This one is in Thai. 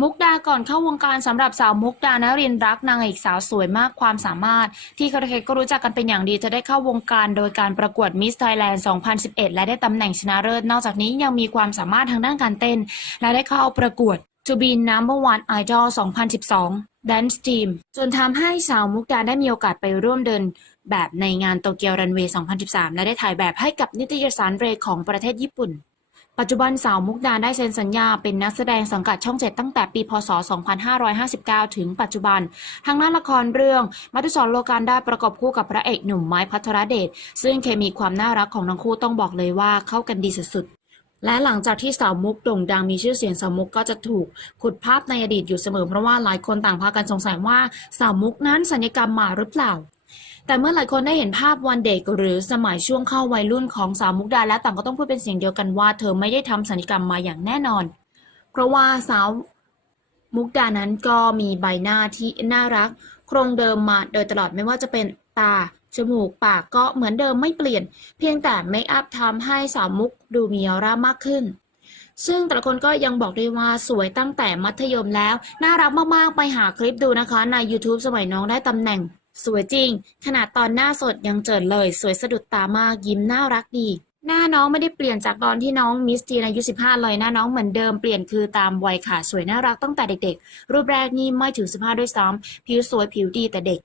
มุกดาก่อนเข้าวงการสำหรับสาวมุกดานรินรักนางเอกสาวสวยมากความสามารถ ที่ใครๆก็รู้จักกันเป็นอย่างดีจะได้เข้าวงการโดยการประกวดมิสไทยแลนด์ 2011 และได้ตำแหน่งชนะเลิศนอกจากนี้ยังมีความสามารถทางด้านการเต้น และได้เข้าประกวด To be number one idol 2012 Dance Team จนทำให้สาวมุกดาได้มีโอกาสไปร่วมเดินแบบในงานโตเกียวรันเวย์ 2013 และได้ถ่ายแบบให้กับนิตยสารเรของประเทศญี่ปุ่น ปัจจุบันสาวมุกดาได้เซ็นสัญญาเป็นนักแสดงสังกัดช่องเจ็ดตั้งแต่ปีพศ 2559 ถึงปัจจุบัน ทางด้านละครเรื่องมัตุสรโลการได้ประกอบคู่กับพระเอกหนุ่มไม้พัทรเดช ซึ่งเคมีความน่ารักของทั้งคู่ต้องบอกเลยว่าเข้ากันดีสุดและหลังจากที่สาวมุกโด่งดังมีชื่อเสียงสาวมุกก็จะถูกขุดภาพในอดีตอยู่เสมอเพราะว่าหลายคนต่างพากันสงสัยว่าสาวมุกนั้นสัญญกรรมมาหรือเปล่า แต่เมื่อหลายคนได้เห็นภาพวันเด็กหรือสมัยช่วงเข้าวัยรุ่นของสาวมุกดาแล้วต่างก็ต้องพูดเป็นเสียงเดียวกันว่า เธอไม่ได้ทำสัญญกรรมมาอย่างแน่นอน เพราะว่าสาวมุกดานั้นก็มีใบหน้าที่น่ารัก โครงเดิมมาโดยตลอดไม่ว่าจะเป็นตา จมูก ปากก็เหมือนเดิมไม่เปลี่ยน เพียงแต่เมคอัพทำให้สาวมุกดูมีออร่ามากขึ้น ซึ่งแต่ละคนก็ยังบอกได้ว่าสวยตั้งแต่มัธยมแล้ว น่ารักมากๆ ไปหาคลิปดูนะคะใน YouTube สมัยน้องได้ตำแหน่ง สวยจริง ขนาดตอนหน้าสดยังเจิดเลย สวยสะดุดตามากยิ้มน่ารักดี หน้าน้องไม่ได้เปลี่ยนจากตอนที่น้องมิสทีนอายุ 15 เลยหน้าน้องเหมือนเดิมเปลี่ยนคือตามวัยค่ะ สวยน่ารักตั้งแต่เด็ก ๆ รูปแรกนี่ไม่ถึง 15 ด้วยซ้ำผิวสวยผิวดีแต่เด็ก